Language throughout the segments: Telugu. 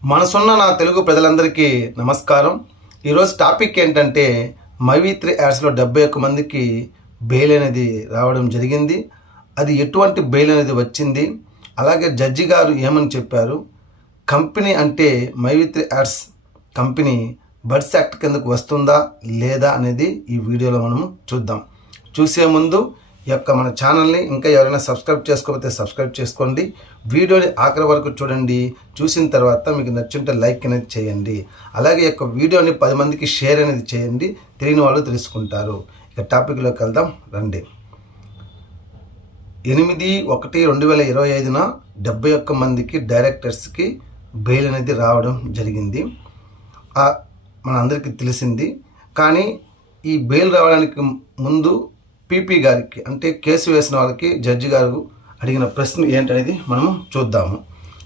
మనసున్న నా తెలుగు ప్రజలందరికీ నమస్కారం. ఈరోజు టాపిక్ ఏంటంటే మైవి త్రీ యాడ్స్లో డెబ్బై ఒక్క మందికి బెయిల్ అనేది రావడం జరిగింది. అది ఎటువంటి బెయిల్ అనేది వచ్చింది? అలాగే జడ్జి గారు ఏమని చెప్పారు? కంపెనీ అంటే మైవిత్రి యాడ్స్ కంపెనీ బర్డ్స్ యాక్ట్ కిందకు వస్తుందా లేదా అనేది ఈ వీడియోలో మనము చూద్దాం. చూసే ముందు యొక్క మన ఛానల్ని ఇంకా ఎవరైనా సబ్స్క్రైబ్ చేసుకోకపోతే సబ్స్క్రైబ్ చేసుకోండి. వీడియోని ఆఖరి వరకు చూడండి. చూసిన తర్వాత మీకు నచ్చుంటే లైక్ అనేది చేయండి. అలాగే యొక్క వీడియోని పది మందికి షేర్ అనేది చేయండి. తెలియని వాళ్ళు తెలుసుకుంటారు. ఇక టాపిక్లోకి వెళ్దాం. రండి. ఎనిమిది ఒకటి రెండు వేల ఇరవై ఐదున డెబ్బై ఒక్క మందికి డైరెక్టర్స్కి బెయిల్ అనేది రావడం జరిగింది. మన అందరికీ తెలిసింది. కానీ ఈ బెయిల్ రావడానికి ముందు పీపీ గారికి అంటే కేసు వేసిన వాళ్ళకి జడ్జి గారు అడిగిన ప్రశ్న ఏంటనేది మనము చూద్దాము.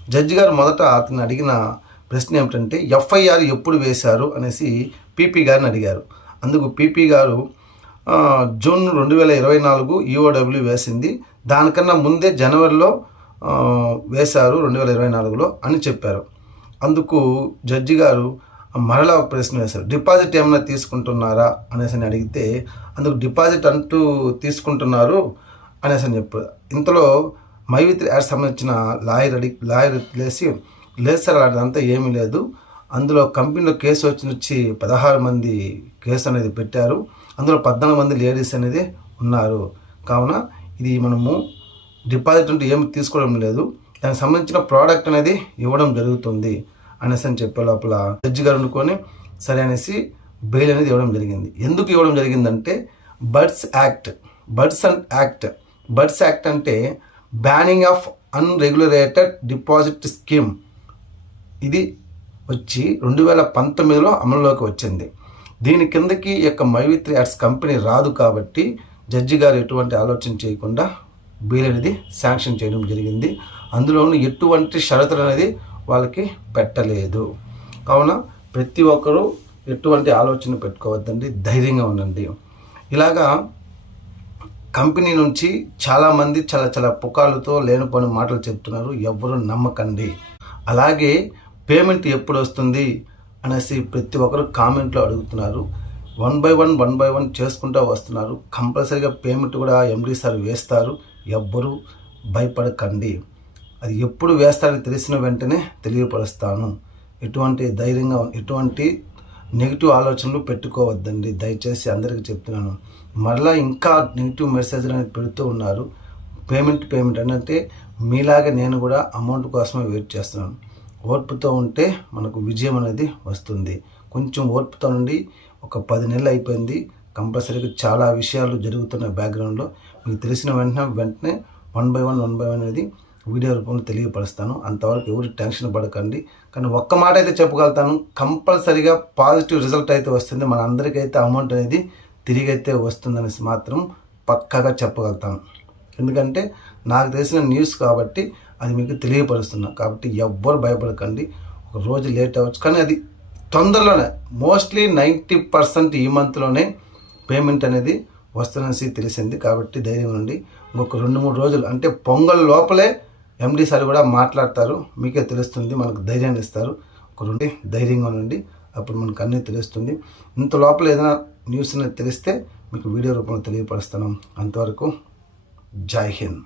జడ్జి గారు మొదట అతను అడిగిన ప్రశ్న ఏమిటంటే ఎఫ్ఐఆర్ ఎప్పుడు వేశారు అనేసి పీపీ గారిని అడిగారు. అందుకు పీపీ గారు జూన్ రెండు వేల ఇరవై నాలుగు ఈఓడబ్ల్యూ వేసింది. దానికన్నా ముందే జనవరిలో వేశారు రెండు వేల ఇరవై నాలుగులో అని చెప్పారు. అందుకు జడ్జి గారు మరలా ఒక ప్రశ్న వేశారు. డిపాజిట్ ఏమైనా తీసుకుంటున్నారా? అనేసి అని అడిగితే అందుకు డిపాజిట్ అంటూ తీసుకుంటున్నారు అనేసి అని చెప్పారు. ఇంతలో మైవిత్రి యాడ్ సంబంధించిన లాయర్ అడి లాయర్ లేసి లేదు సార్ అలాంటిదంతా ఏమీ లేదు. అందులో కంపెనీలో కేసు వచ్చి వచ్చి పదహారు మంది కేసు అనేది పెట్టారు. అందులో పద్నాలుగు మంది లేడీస్ అనేది ఉన్నారు. కావున ఇది మనము డిపాజిట్ అంటే ఏమి తీసుకోవడం లేదు. దానికి సంబంధించిన ప్రోడక్ట్ అనేది ఇవ్వడం జరుగుతుంది. అనేసి అని చెప్పే లోపల జడ్జి గారు అనుకొని సరే అనేసి బెయిల్ అనేది ఇవ్వడం జరిగింది. ఎందుకు ఇవ్వడం జరిగిందంటే BUDS act BUDS and act BUDS act అంటే banning of unregulated deposit scheme. ఇది వచ్చి రెండు వేల పంతొమ్మిదిలో అమలులోకి వచ్చింది. దీని కిందకి ఈ యొక్క మైవిత్రి యాడ్స్ కంపెనీ రాదు కాబట్టి జడ్జి గారు ఎటువంటి ఆలోచన చేయకుండా బిల్ అనేది శాంక్షన్ చేయడం జరిగింది. అందులోనూ ఎటువంటి షరతులు అనేది వాళ్ళకి పెట్టలేదు. కావున ప్రతి ఒక్కరూ ఎటువంటి ఆలోచన పెట్టుకోవద్దండి ధైర్యంగా ఉండండి. ఇలాగా కంపెనీ నుంచి చాలామంది చాలా చాలా పుకార్లతో లేనిపోని మాటలు చెప్తున్నారు ఎవరు నమ్మకండి. అలాగే పేమెంట్ ఎప్పుడు వస్తుంది అనేసి ప్రతి ఒక్కరు కామెంట్లో అడుగుతున్నారు. One by one one by one చేసుకుంటూ వస్తున్నారు. కంపల్సరీగా పేమెంట్ కూడా ఎండీ సార్ వేస్తారు. ఎవ్వరూ భయపడకండి. అది ఎప్పుడు వేస్తారని తెలిసిన వెంటనే తెలియపరుస్తాను. ఎటువంటి ధైర్యంగా ఎటువంటి నెగిటివ్ ఆలోచనలు పెట్టుకోవద్దండి. దయచేసి అందరికీ చెప్తున్నాను. మరలా ఇంకా నెగిటివ్ మెసేజ్లు అనేది పెడుతూ ఉన్నారు. పేమెంట్ పేమెంట్ అంటే మీలాగే నేను కూడా అమౌంట్ కోసమే వెయిట్ చేస్తున్నాను. ఓర్పుతో ఉంటే మనకు విజయం అనేది వస్తుంది. కొంచెం ఓర్పుతో నుండి ఒక పది నెలలు అయిపోయింది. కంపల్సరీగా చాలా విషయాలు జరుగుతున్న బ్యాక్గ్రౌండ్లో. మీకు తెలిసిన వెంటనే వెంటనే one by one one by one అనేది వీడియో రూపంలో తెలియపరుస్తాను. అంతవరకు ఎవరు టెన్షన్ పడకండి. కానీ ఒక్క మాట అయితే చెప్పగలుగుతాను. కంపల్సరీగా పాజిటివ్ రిజల్ట్ అయితే వస్తుంది. మన అందరికైతే అమౌంట్ అనేది తిరిగి అయితే వస్తుందనేసి మాత్రం పక్కాగా చెప్పగలుగుతాను. ఎందుకంటే నాకు తెలిసిన న్యూస్ కాబట్టి అది మీకు తెలియపరుస్తున్నా. కాబట్టి ఎవ్వరు భయపడకండి. ఒక రోజు లేట్ అవ్వచ్చు. కానీ అది తొందరలోనే మోస్ట్లీ నైంటీ పర్సెంట్ ఈ మంత్లోనే పేమెంట్ అనేది వస్తుందనేసి తెలిసింది. కాబట్టి ధైర్యం ఉండి ఇంకొక రెండు మూడు రోజులు అంటే పొంగల్ లోపలే ఎండీ సార్ కూడా మాట్లాడతారు. మీకే తెలుస్తుంది మనకు ధైర్యాన్ని ఇస్తారు. ఒకరుండి ధైర్యంగా ఉండండి. అప్పుడు మనకు అన్నీ తెలుస్తుంది. ఇంత లోపల ఏదైనా న్యూస్ అనేది తెలిస్తే మీకు వీడియో రూపంలో తెలియపరుస్తాను. అంతవరకు జై హింద్.